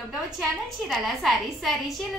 Welcome to our channel Chirala saris.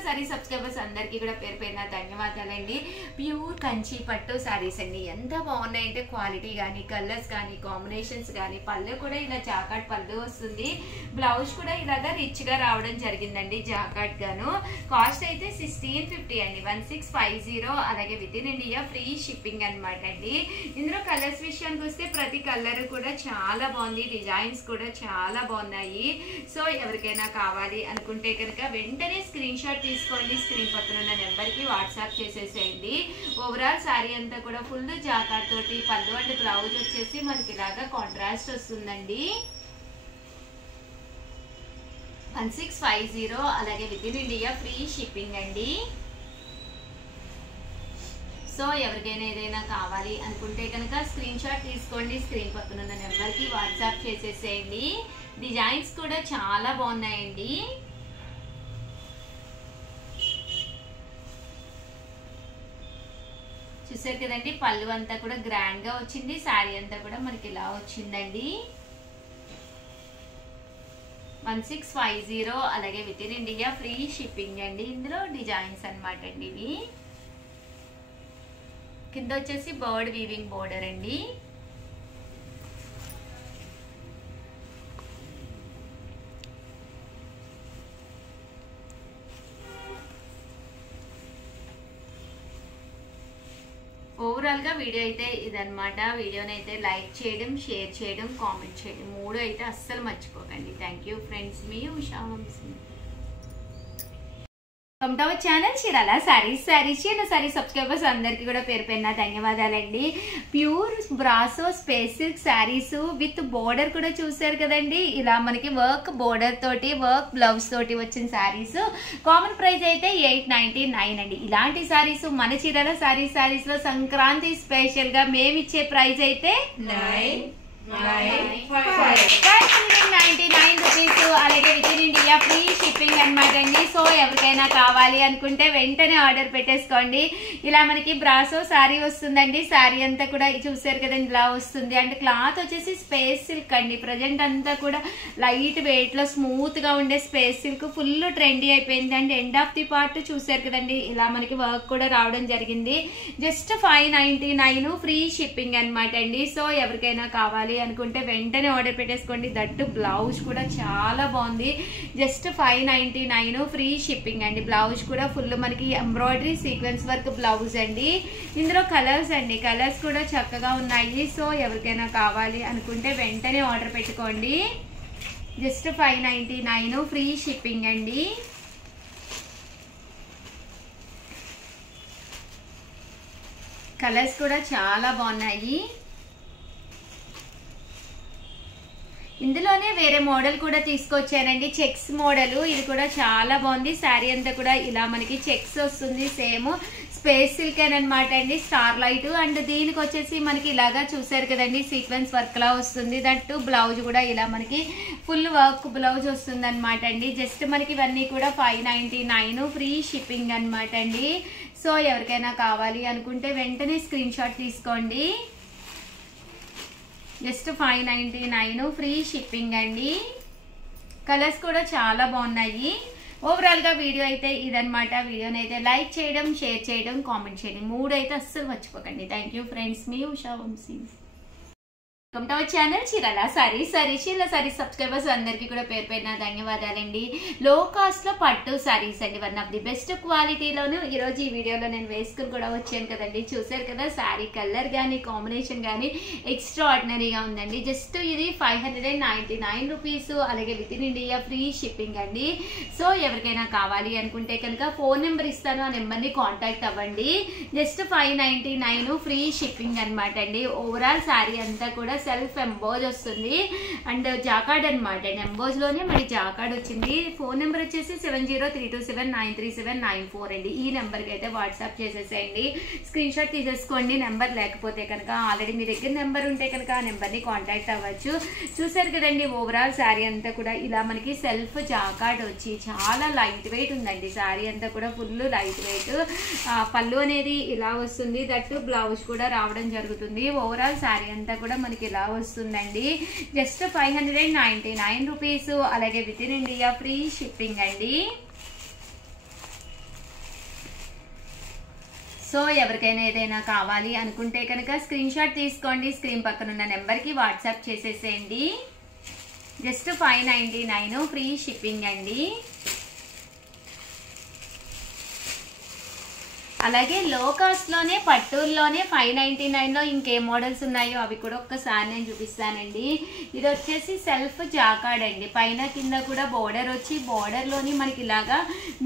Sari subscribers అందరికీ కూడా పేరు పేరున ధన్యవాదాలండి. ప్యూర్ కంచి పట్టు సారీస్ అండి. ఎంత బాగున్నాయంటే క్వాలిటీ కానీ, కలర్స్ కానీ, కాంబినేషన్స్ కానీ, పళ్ళు కూడా ఇలా జాకాట్ పళ్ళు వస్తుంది. బ్లౌజ్ కూడా ఇలాగా రిచ్ గా రావడం జరిగిందండి జాకాట్ గాను. కాస్ట్ అయితే 1650 అండి, 1650. అలాగే within India free shipping అనమాట అండి. ఇందులో కలర్స్ విషయానికి వస్తే ప్రతి కలర్ కూడా చాలా బాగుంది, డిజైన్స్ కూడా చాలా బాగున్నాయి. సో ఎవరికైనా కావాలి అనుకుంటే కనుక వెంటనే స్క్రీన్ షాట్ తీసుకోండి. స్క్రీన్ పక్కన ఉన్న నెంబర్ కి వాట్సాప్ చేసేసేయండి. ఓవరాల్ సారీ అంతా కూడా ఫుల్ జాకాట్ తోటి పళ్ళు అండ్ బ్లౌజ్ వచ్చేసి మనకి ఇలాగా కాంట్రాస్ట్ వస్తుందండి. 1650. అలాగే within India free shipping అండి. సో ఎవరికైనా ఏదైనా కావాలి అనుకుంటే కనుక స్క్రీన్ షాట్ తీసుకోండి. స్క్రీన్ పక్కన ఉన్న నెంబర్ కి వాట్సాప్ చేసేసేయండి. డిజైన్స్ కూడా చాలా బాగున్నాయండి. చూసారు కదండి, పళ్ళు అంతా కూడా గ్రాండ్ గా వచ్చింది. శారీ అంతా కూడా మనకి ఇలా వచ్చిందండి. 1650. అలాగే within India free shipping అండి. ఇందులో డిజైన్స్ అనమాట అండి ఇవి. కింద వచ్చేసి బర్డ్ వీవింగ్ బోర్డర్ అండి. ఓవరాల్ గా వీడియో అయితే ఇదనమాట. వీడియోని అయితే లైక్ చేయడం, షేర్ చేయడం, కామెంట్ చేయడం 3 అయితే అస్సలు మర్చిపోకండి. Thank you friends. మీ Usha Vamshi. Welcome to our channel Chirala saris. Sari subscribers అందరికీ కూడా పేరు పేరున ధన్యవాదాలండి. Pure brasso space silk saris with border కూడా చూసారు కదండి. ఇలా మనకి వర్క్ బోర్డర్ తోటి, వర్క్ బ్లౌజ్ తోటి వచ్చిన శారీస్. కామన్ ప్రైస్ అయితే 899 అండి. ఇలాంటి శారీస్ మన చీరాల సారీస్ లో సంక్రాంతి స్పెషల్ గా మేమిచ్చే ప్రైస్ అయితే 999 రూపీస్. అలాగే within India free shipping అనమాట అండి. సో ఎవరికైనా కావాలి అనుకుంటే వెంటనే ఆర్డర్ పెట్టేసుకోండి. ఇలా మనకి బ్రాసో శారీ వస్తుందండి. శారీ అంతా కూడా చూసారు కదండి ఇలా వస్తుంది. అంటే క్లాత్ వచ్చేసి స్పేస్ సిల్క్ అండి. ప్రజెంట్ అంతా కూడా లైట్ వెయిట్ లో స్మూత్ గా ఉండే స్పేస్ సిల్క్ ఫుల్ ట్రెండీ అయిపోయింది అండి. ఎండ్ ఆఫ్ ది పార్ట్ చూసారు కదండి ఇలా మనకి వర్క్ కూడా రావడం జరిగింది. జస్ట్ 599 ఫ్రీ షిప్పింగ్ అనమాట అండి. సో ఎవరికైనా కావాలి అనుకుంటే వెంటనే ఆర్డర్ పెట్టేసుకోండి. దట్టు బ్లౌజ్ కూడా చాలా బాగుంది. జస్ట్ 599 ఫ్రీ షిప్పింగ్ అండి. బ్లౌజ్ కూడా ఫుల్ మనకి ఎంబ్రాయిడరీ సీక్వెన్స్ వర్క్ బ్లౌజ్ అండి. ఇందులో కలర్స్ అండి, కలర్స్ కూడా చక్కగా ఉన్నాయి. సో ఎవరికైనా కావాలి అనుకుంటే వెంటనే ఆర్డర్ పెట్టుకోండి. జస్ట్ 599 ఫ్రీ షిప్పింగ్ అండి. కలర్స్ కూడా చాలా బాగున్నాయి. ఇందులోనే వేరే మోడల్ కూడా తీసుకొచ్చానండి, చెక్స్ మోడల్. ఇది కూడా చాలా బాగుంది. శారీ అంతా కూడా ఇలా మనకి చెక్స్ వస్తుంది. సేమ్ స్పేస్ సిల్క్ అనమాట అండి, స్టార్ లైట్. అండ్ దీనికి వచ్చేసి మనకి ఇలాగా చూసారు కదండి సీక్వెన్స్ వర్క్ లా వస్తుంది. దట్టు బ్లౌజ్ కూడా ఇలా మనకి ఫుల్ వర్క్ బ్లౌజ్ వస్తుంది అనమాట అండి. జస్ట్ మనకి ఇవన్నీ కూడా 599 ఫ్రీ షిప్పింగ్ అనమాట అండి. సో ఎవరికైనా కావాలి అనుకుంటే వెంటనే స్క్రీన్ షాట్ తీసుకోండి. జస్ట్ 599 ఫ్రీ షిప్పింగ్ అండి. కలర్స్ కూడా చాలా బాగున్నాయి. ఓవరాల్ గా వీడియో అయితే ఇదనమాట. వీడియోని అయితే లైక్ చేయడం, షేర్ చేయడం, కామెంట్ చేయడం 3 అయితే అస్సలు మర్చిపోకండి. Thank you friends. మీ Usha Vamshi. Welcome to our channel Chirala sari subscribers అందరికీ కూడా పేరు పేరున ధన్యవాదాలండి. లో కాస్ట్ లో పట్టు సారీస్ అండి. వన్ ఆఫ్ ది బెస్ట్ క్వాలిటీలోను ఈరోజు ఈ వీడియోలో నేను వేసుకుని కూడా వచ్చాను కదండి. చూసారు కదా శారీ కలర్ కానీ, కాంబినేషన్ కానీ ఎక్స్ట్రా ఆర్డినరీగా ఉందండి. జస్ట్ ఇది 599 రూపీస్. అలాగే within India free shipping అండి. సో ఎవరికైనా కావాలి అనుకుంటే కనుక ఫోన్ నెంబర్ ఇస్తాను, ఆ నెంబర్ని కాంటాక్ట్ అవ్వండి. జస్ట్ 599 ఫ్రీ షిప్పింగ్ అనమాట అండి. ఓవరాల్ శారీ అంతా కూడా సెల్ఫ్ ఎంబోజ్ వస్తుంది అండ్ జాకార్డ్ అనమాట. ఎంబోజ్ లోనే మరి జాకార్డ్ వచ్చింది. ఫోన్ నెంబర్ వచ్చేసి 7032793794 అండి. ఈ నెంబర్ కి అయితే వాట్సాప్ చేసేసేయండి. స్క్రీన్ షాట్ తీసేసుకోండి. నెంబర్ లేకపోతే కనుక ఆల్రెడీ మీ దగ్గర నెంబర్ ఉంటే కనుక ఆ నెంబర్ ని కాంటాక్ట్ అవ్వచ్చు. చూసారు కదండి ఓవరాల్ శారీ అంతా కూడా ఇలా మనకి సెల్ఫ్ జాకార్డ్ వచ్చి చాలా లైట్ వెయిట్ ఉందండి. శారీ అంతా కూడా ఫుల్ లైట్ వెయిట్. పళ్ళు అనేది ఇలా వస్తుంది. దట్టు బ్లౌజ్ కూడా రావడం జరుగుతుంది. ఓవరాల్ శారీ అంతా కూడా మనకి ఇలా వస్తుందండి. Just 599 rupees. అలాగే within India free shipping అండి. సో ఎవరికైనా ఏదైనా కావాలి అనుకుంటే కనుక స్క్రీన్ షాట్ తీసుకోండి, స్క్రీన్ పక్కన ఉన్న నెంబర్కి వాట్సాప్ చేసేసేయండి. జస్ట్ 599 ఫ్రీ షిప్పింగ్ అండి. అలాగే లో కాస్ట్లోనే పట్టూరులోనే 599లో ఇంకే మోడల్స్ ఉన్నాయో అవి కూడా ఒక్కసారి నేను చూపిస్తానండి. ఇది వచ్చేసి సెల్ఫ్ జాకార్డ్ అండి. పైన కింద కూడా బోర్డర్ వచ్చి బోర్డర్లోని మనకి ఇలాగా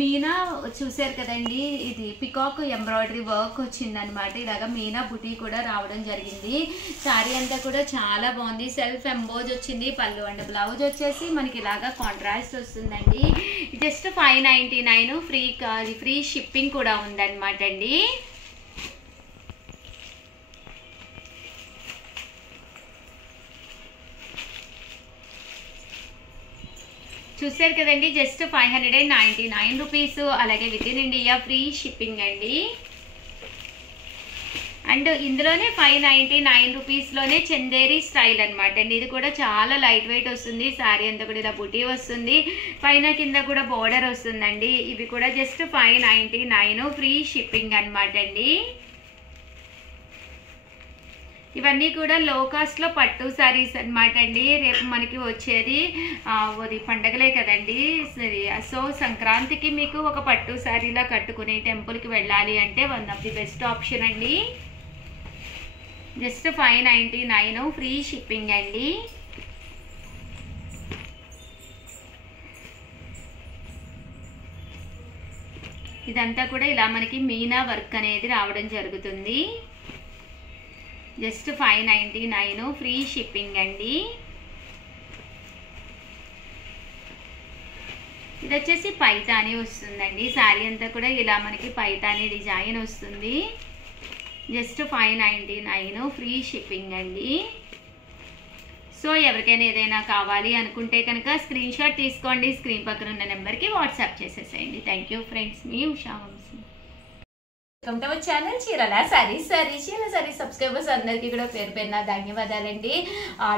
మీనా చూసారు కదండి, ఇది పికాక్ ఎంబ్రాయిడరీ వర్క్ వచ్చిందనమాట. ఇలాగా మీనా బుటీ కూడా రావడం జరిగింది. శారీ అంతా కూడా చాలా బాగుంది. సెల్ఫ్ ఎంబోజ్ వచ్చింది. పళ్ళు అండ్ బ్లౌజ్ వచ్చేసి మనకి ఇలాగా కాంట్రాస్ట్ వస్తుందండి. జస్ట్ 599 ఫ్రీ షిప్పింగ్ కూడా ఉందన్నమాట అండి. చూసారు కదండి, జస్ట్ 599 రూపీస్. అలాగే within India free shipping అండి. అండ్ ఇందులోనే 599 రూపీస్లోనే చందేరి స్టైల్ అనమాట అండి. ఇది కూడా చాలా లైట్ వెయిట్ వస్తుంది. శారీ అంతా కూడా ఇలా బుటీ వస్తుంది. పైన కింద కూడా బోర్డర్ వస్తుందండి. ఇవి కూడా జస్ట్ 599 ఫ్రీ షిప్పింగ్ అనమాట అండి. ఇవన్నీ కూడా లో కాస్ట్లో పట్టు శారీస్ అనమాట అండి. రేపు మనకి వచ్చేది అది పండగలే కదండి. సో సంక్రాంతికి మీకు ఒక పట్టు శారీలా కట్టుకుని టెంపుల్కి వెళ్ళాలి అంటే one of the best option అండి. జస్ట్ 599 ఫ్రీ షిప్పింగ్ అండి. ఇదంతా కూడా ఇలా మనకి మీనా వర్క్ అనేది రావడం జరుగుతుంది. జస్ట్ 599 ఫ్రీ షిప్పింగ్ అండి. ఇది వచ్చేసి పైతాని వస్తుందండి. శారీ అంతా కూడా ఇలా మనకి పైతాని డిజైన్ వస్తుంది. జస్ట్ 599 ఫ్రీ షిప్పింగ్ అండి. సో ఎవరికైనా ఏదైనా కావాలి అనుకుంటే కనుక స్క్రీన్ షాట్ తీసుకోండి, స్క్రీన్ పక్కన ఉన్న నెంబర్కి వాట్సాప్ చేసేసేయండి. థ్యాంక్ యూ ఫ్రెండ్స్, మీ Usha Vamshi. Welcome to our channel Chirala saris. చీరల సారీస్ సబ్స్క్రైబర్స్ అందరికీ కూడా పేరు పేరున ధన్యవాదాలండి.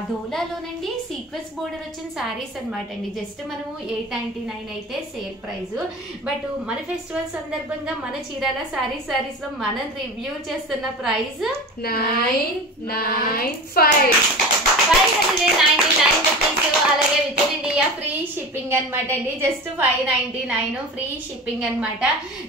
డోలాలోనండి సీక్వెన్స్ బోర్డర్ వచ్చిన శారీస్ అనమాట అండి. జస్ట్ మనము 899 అయితే సేల్ ప్రైస్. బట్ మన ఫెస్టివల్ సందర్భంగా మన చీరల సారీస్ లో మనం రివ్యూ చేస్తున్న ప్రైస్ 599 రూపీస్. అలాగే within India free shipping అనమాట అండి. జస్ట్ 599 ఫ్రీ షిప్పింగ్ అనమాట.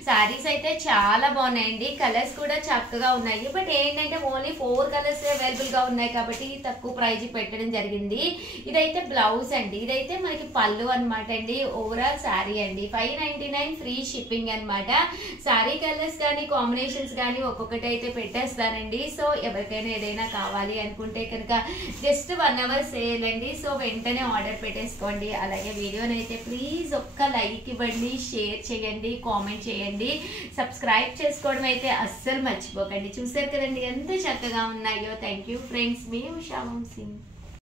శారీస్ అయితే చాలా బాగున్నాయండి. కలర్స్ కూడా చక్కగా ఉన్నాయి. బట్ ఏంటంటే ఓన్లీ 4 కలర్స్ అవైలబుల్ గా ఉన్నాయి కాబట్టి తక్కువ ప్రైజ్ పెట్టడం జరిగింది. ఇదైతే బ్లౌజ్ అండి. ఇదైతే మనకి పళ్ళు అనమాట అండి. ఓవరాల్ శారీ అండి 599 ఫ్రీ షిప్పింగ్ అనమాట. శారీ కలర్స్ కానీ కాంబినేషన్స్ కానీ ఒక్కొక్కటి అయితే పెట్టేస్తానండి. సో ఎవరికైనా ఏదైనా కావాలి అనుకుంటే కనుక జస్ట్ 1 అవర్ సేల్ అండి. సో వెంటనే ఆర్డర్ పెట్టేసుకోండి. అలాగే వీడియోని అయితే ప్లీజ్ ఒక్క లైక్ ఇవ్వండి, షేర్ చేయండి, కామెంట్ చేయండి, సబ్స్క్రైబ్ చేసుకోవడం అయితే అస్సలు మర్చిపోకండి. చూసారు కదండి ఎంత చక్కగా ఉన్నాయో. థ్యాంక్ యూ ఫ్రెండ్స్, మీ ఉషా వంశీ.